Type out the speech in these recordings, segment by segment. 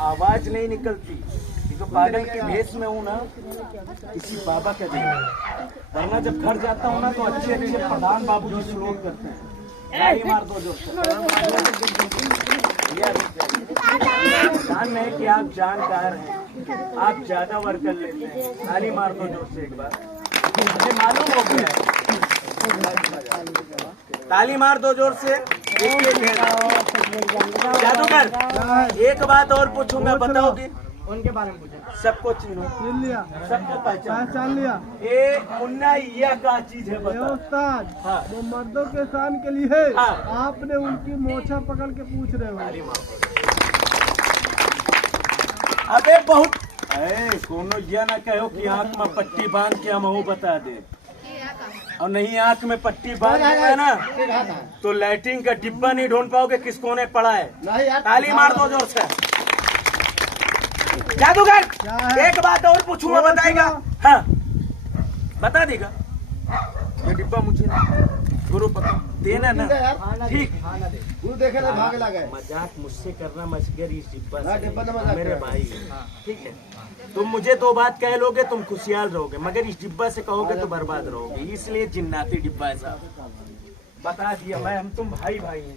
आवाज नहीं निकलती, ये तो पागल के भेष में हूँ ना, किसी बाबा के दिन। वरना जब घर जाता हूँ ना तो अच्छे अच्छे प्रधान बाबू जी श्लोक करते हैं। ताली मार दो जोर से। जान है कि आप जानकार हैं, आप ज्यादा वर्क कर लेते हैं। ताली मार दो जोर से एक बार, मुझे मालूम हो गया है। ताली मार दो जोर से। जादूगर, एक बात और पूछूंगा, बताओगे? उनके बारे में पूछा। सबको चिन्हो, लिया, सबको पहचान लिया। ये मुन्ना यह का चीज है बताओ। उस्ताद, हाँ। वो मर्दों के शान के लिए है। हाँ। आपने उनकी मोछा पकड़ के पूछ रहे हो। अबे बहुत कोनो यह ना कहो कि आँख में पट्टी बांध के हम वो बता दे, और नहीं आँख में पट्टी बांध है ना तो लाइटिंग का डिब्बा नहीं ढूंढ पाओगे किस कोने पड़ा है। ताली मार दो जोर से। जादूगर, एक बात और पूछूंगा, बताएगा? हाँ बता देगा। ये डिब्बा मुझे गुरु पता देना ना, ठीक? गुरु देखे ना भाग लगा। मजाक मुझसे करना मशगर इस डिब्बा से, मेरे भाई, ठीक है? तुम मुझे दो बात कह लोगे तुम खुशहाल रहोगे, मगर इस डिब्बा से कहोगे तो बर्बाद रहोगे। इसलिए जिन्नाती डिब्बा है साहब, बता दिया मैं, हम तुम भाई भाई हैं,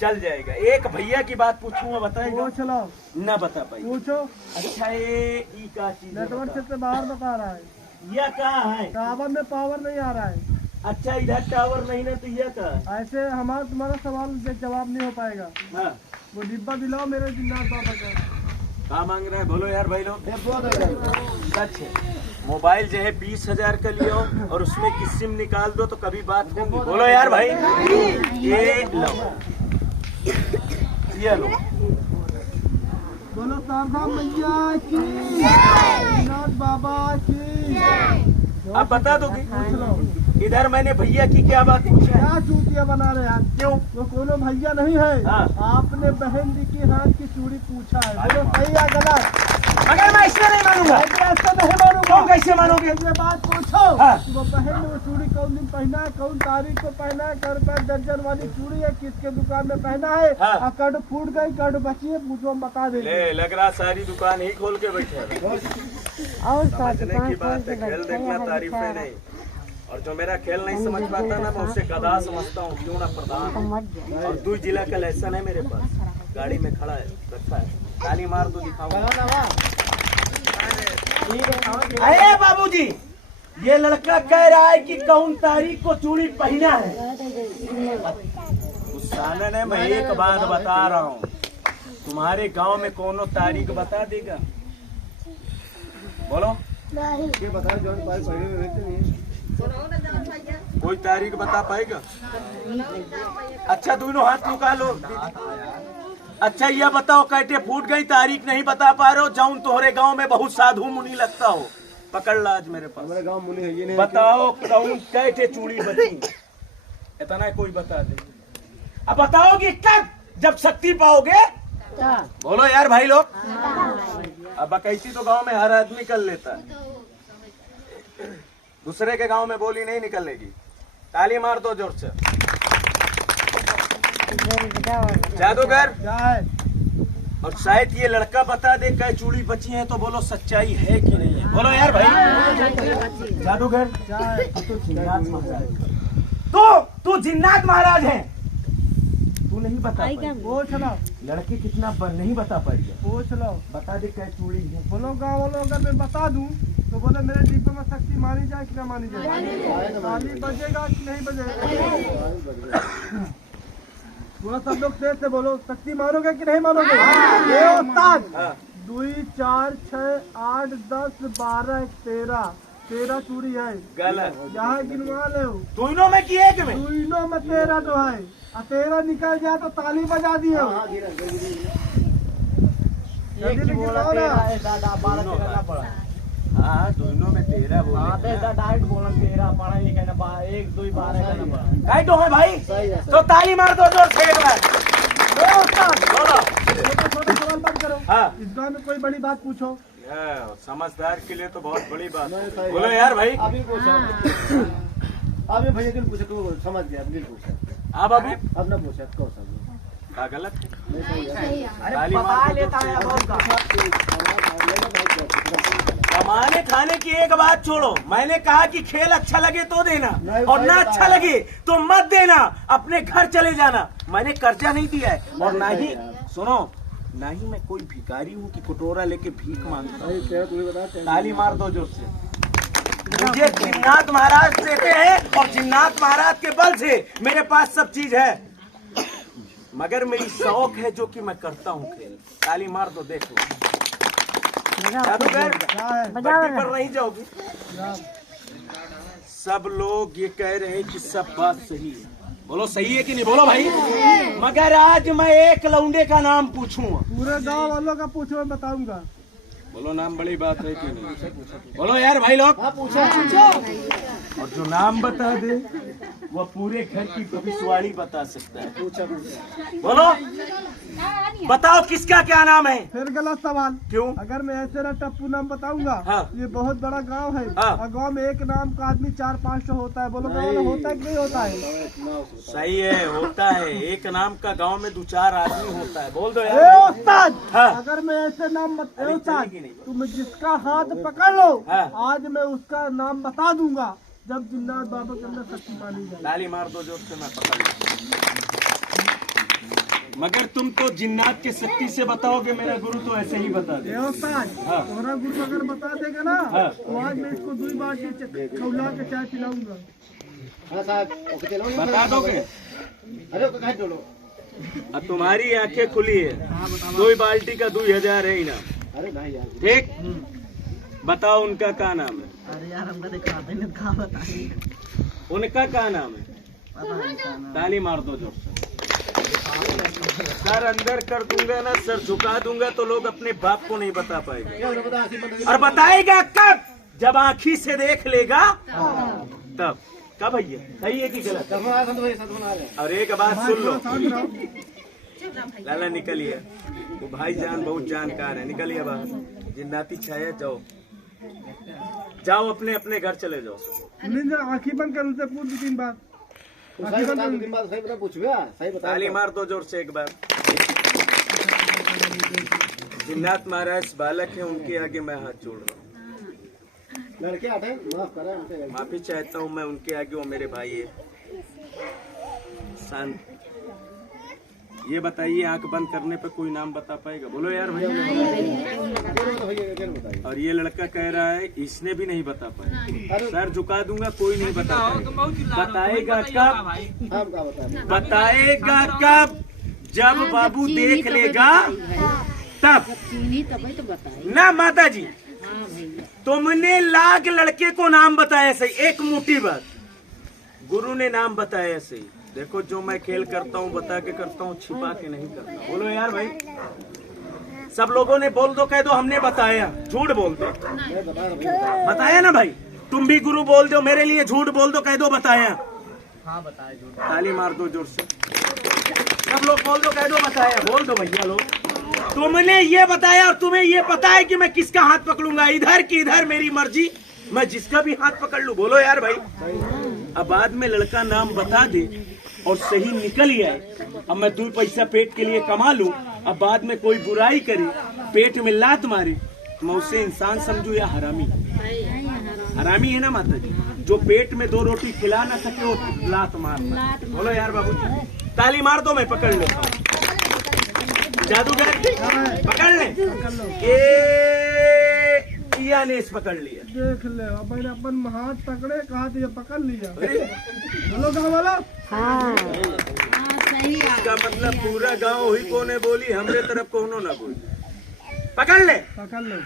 चल जाएगा। एक भैया की बात पूछूंगा, बताएगा? चलो न बता पाई। पूछो। अच्छा ये ई का चीज नेटवर्क से बाहर बता रहा है। यह कहाँ है? टावर में पावर नहीं आ रहा है। अच्छा इधर टावर नहीं ना, तो यह कहाँ है? ऐसे हमारा तुम्हारा सवाल से जवाब नहीं हो पाएगा। हाँ। वो डिब्बा दिलाओ मेरे जिन्नात बाबा का। कहाँ मांग रहे हैं बोलो यार भाई लोग। सच है, मोबाइल जो है 20,000 का लियो और उसमें की सिम निकाल दो तो कभी बात होगी। बोलो यार भाई। ये लो, ये लो। बोलो शारदा मैया की, जिन्नात बाबा की। अब बता दोगे? पूछ लो। इधर मैंने भैया की क्या बात पूछा है? क्या चूतिया बना रहे हैं? क्यों? वो कोनो भैया नहीं है। हाँ। आपने बहन जी की हाथ की चूड़ी पूछा है। बोलो सही या गलत? मगर मैं इसमें नहीं मानूंगा। ऐसा नहीं मानूंगा। तुम कैसे मानोगे? ये बात पूछो। हाँ। कि वो बहन ने वो चूड़ी कौन दिन पहना है, कौन तारीख को पहना है, कर पर दर्जन वाली चूड़ी है, किसके दुकान में पहना है। हाँ। और कड़ फूट गई, कड़ बची है, पूछो हम बता देंगे। ले लग रहा सारी दुकान ही खोल के बैठे हैं। और समझने की बात है, खेल देखना तारीफें नहीं। और जो मेरा खेल नहीं समझ पाता ना, मैं उससे गधा समझता हूँ, क्यों ना प्रधान। और 2 जिला का लाइसेंस है मेरे पास, गाड़ी में खड़ा है, रखा है। ताली मार दो, दिखाऊंगा। अरे बाबूजी, ये लड़का कह रहा है कि कौन तारीख को चूड़ी पहना है। गुस्साने ने, मैं एक बात बता रहा हूँ, तुम्हारे गांव में कोनो तारीख बता देगा? बोलो। ये बता जो कोई तारीख बता पाएगा? अच्छा दोनों हाथ लुका लो। अच्छा यह बताओ, कैटे फूट गई तारीख नहीं बता पा रहे हो? जाऊं तुम्हारे गांव में बहुत साधु मुनि लगता हो, पकड़ ला आज मेरे पास। हमारे गांव मुनि है ये नहीं। बताओ कौन कैटे चूड़ी बची? इतना कोई बता दे। अब बताओगे कब, जब शक्ति पाओगे? बोलो यार भाई लोग। अब बकैती तो गांव में हर आदमी कर लेता है, दूसरे के गांव में बोली नहीं निकलेगी। ताली मार दो जोर से। जादूगर, और शायद ये लड़का बता दे कै चूड़ी बची है, तो बोलो सच्चाई है कि नहीं है? बोलो यार भाई। जादूगर, तू जिन्नात महाराज है, तू नहीं बता पाएगा। पूछ लो। लड़की कितना नहीं बता पाएगा? पूछ लो। बता दे कै चूड़ी है। बोलो गाँव वालों, अगर मैं बता दूं तो बोले मेरे डिब्बे में शक्ति मानी जाए कि ना मानी जाए? ताली बजेगा कि नहीं बजेगा? बोलो सब लोग तेज से बोलो, शक्ति मानोगे कि नहीं मानोगे? ये उस्ताद 2, 4, 6, 8, 10, 12, 13 चूड़ी है। गलत। यहाँ गिनवा ले। दोनों में की एक में? दोनों में 13 जो है, और 13 निकल जाए तो ताली बजा दियो। हाँ दोनों में 13 बोले। डायरेक्ट बोला 13 पढ़ा लिखा ना 1, 2, 12 का नंबर। राइट है भाई, तो ताली मार दो जोर से एक बार। बोलो। छोटा सवाल बंद करो। हाँ। इस गाँव में कोई बड़ी बात पूछो। समझदार के लिए तो बहुत बड़ी बात है। बोलो यार भाई। अभी पूछो। अभी भैया दिल पूछे, समझ गया दिल पूछा। अब अभी अब ना पूछा, कौन सा क्या गलत है? अरे पका लेता है बहुत का। कमाने खाने की एक बात छोड़ो, मैंने कहा कि खेल अच्छा लगे तो देना और ना अच्छा लगे तो मत देना, अपने घर चले जाना। मैंने कर्जा नहीं दिया है और ना ही सुनो, ना ही मैं कोई भिखारी हूँ कि कटोरा लेके भीख मांगता हूँ। ताली मार दो जोर से। मुझे जिन्नात महाराज देते हैं और जिन्नात महाराज के बल से मेरे पास सब चीज है, मगर मेरी शौक है जो कि मैं करता हूँ खेल। ताली मार दो। देखो जादूगर बट्टी पर नहीं जाओगी। सब लोग ये कह रहे हैं कि सब बात सही है, बोलो सही है कि नहीं? बोलो भाई। मगर आज मैं एक लौंडे का नाम पूछूंगा, पूरे गांव वालों का पूछो, मैं बताऊंगा। बोलो नाम बड़ी बात है कि नहीं? बोलो यार भाई लोग। और जो नाम बता दे वो पूरे घर की भविष्यवाणी बता सकता है। बोलो बताओ किसका क्या नाम है? फिर गलत सवाल क्यों? अगर मैं ऐसे ना टप्पू नाम बताऊंगा। हाँ। ये बहुत बड़ा गांव है। हाँ। और गांव में एक नाम का आदमी 4-5 होता है। बोलो गाँव में होता है कि नहीं होता है? सही है, होता है। एक नाम का गांव में 2-4 आदमी होता है। बोल दो ए यार। उस्ताद, हाँ। अगर मैं ऐसे नाम अरे उस्ताद, चलेगी नहीं। तुम जिसका हाथ पकड़ लो, हाँ। आज मैं उसका नाम बता दूंगा जब जिन्नात बाबा के अंदर शक्ति मानी जाए। ताली मार दो जोर से, मैं पकड़ लूं। मगर तुम तो जिन्नात के शक्ति से बताओगे, मेरा गुरु तो ऐसे ही बता दे। ए उस्ताद, हाँ। तुम्हारा गुरु अगर बता देगा ना, हाँ। तो आज मैं इसको 2 बाल्टी खौला के चाय पिलाऊंगा। बता दोगे? अब तुम्हारी आंखें खुली है, 2 बाल्टी का 2000 है इनाम। ठीक, बताओ उनका क्या नाम है? अरे यार हमको दिखाते नहीं, कहाँ बताइए। उनका क्या नाम है? ताली मार दो जोर से। सर अंदर कर दूंगा ना, सर झुका दूंगा तो लोग अपने बाप को नहीं बता पाएंगे। और बताएगा कब? जब आँखी से देख लेगा तब। कब भैया, सही है कि गलत? और एक बात सुन लो, लाला निकलिए, वो भाईजान बहुत जानकार है, निकलिए बाहर। जिन्नाती छाया, जाओ जाओ, अपने अपने घर चले जाओ। आँखी बंद कर, उनसे पूछ 2-3 बार। ताली मार दो जोर से एक बार। जिन्नात महाराज बालक है, उनके आगे मैं हाथ जोड़ रहा हूँ। लड़के आते हैं, माफ करें, माफी चाहता हूँ मैं उनके आगे, वो मेरे भाई है। शांत। ये बताइए, आंख बंद करने पे कोई नाम बता पाएगा? बोलो यार भाई। और ये लड़का कह रहा है इसने भी नहीं बता पाया। सर झुका दूंगा, कोई नहीं बता पाएगा। बताएगा कब? बताएगा कब? जब बाबू देख लेगा तब ना। माता जी, तुमने लाख लड़के को नाम बताया सही, एक मोटी बात, गुरु ने नाम बताया सही। देखो जो मैं खेल करता हूँ बता के करता हूँ, छिपा के नहीं करता। बोलो यार भाई। सब लोगों ने बोल दो, कह दो हमने बताया, झूठ बोल दो। बताया ना भाई? तुम भी गुरु बोल दो, मेरे लिए झूठ बोल दो, कह दो बताया। हाँ बताया झूठ। ताली मार दो जोर से। सब लोग बोल दो, कह दो बताया। बोल दो भैया लोग। तुमने ये बताया और तुम्हें ये पता है कि मैं किसका हाथ पकड़ूंगा, इधर की इधर, मेरी मर्जी, मैं जिसका भी हाथ पकड़ लूं। बोलो यार भाई। अब बाद में लड़का नाम बता दे और सही निकल जाए, अब मैं 2 पैसा पेट के लिए कमा लूं, अब बाद में कोई बुराई करे, पेट में लात मारे, तो मैं उसे इंसान समझू या हरामी? हरामी है ना माता जी, जो पेट में 2 रोटी खिला ना सके वो लात मारना। बोलो यार बाबू। ताली मार दो, मैं पकड़ लेता हूँ। जादूगर पकड़ ले। किया ने इस पकड़ लिया। देख ले, अब मैंने अपन हाथ पकड़े, कहा तो ये पकड़ लिया। बोलो गाँव वाला। हाँ इसका मतलब पूरा गांव ही कोने बोली, हमरे तरफ कोनो ना बोली। पकड़ ले। पकड़ लो।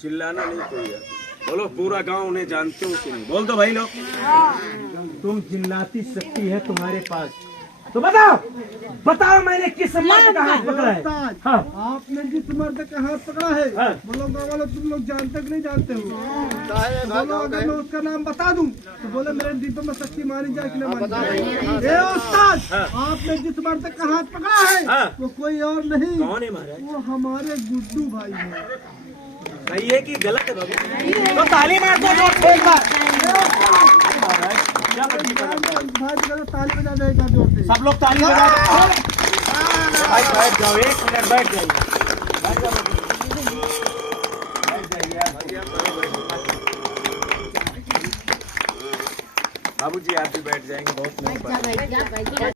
चिल्लाना नहीं कोई यार। बोलो पूरा गांव उन्हें जानते हो कि नहीं? बोल दो भाई लोग। तुम जिन्नाती शक्ति है तुम्हारे पास, तो बताओ बताओ मैंने किस मर्द का हाथ पकड़ा है? हाँ। आपने जिस मर्द का हाथ पकड़ा है, हाँ। बोलो गाँव वालों, तुम लोग जानते कि नहीं जानते हो? बोलो अगर मैं उसका नाम बता दूं तो बोले मेरे दीपक में शक्ति मानी जाए कि नहीं मानी जाए? ए उस्ताद, आपने जिस मर्द का हाथ पकड़ा है हाँ। वो कोई और नहीं, कौन है महाराज? वो हमारे गुड्डू भाई है। सही है कि गलत है बाबू? तो ताली मार दो एक बार। जा बच्ची भाई करो ताली बजा दे एक बार जोर से। सब लोग ताली बजा भाई बैठ जाओ 1 मिनट बैठ जाइए बाबूजी आप भी बैठ जाएंगे बहुत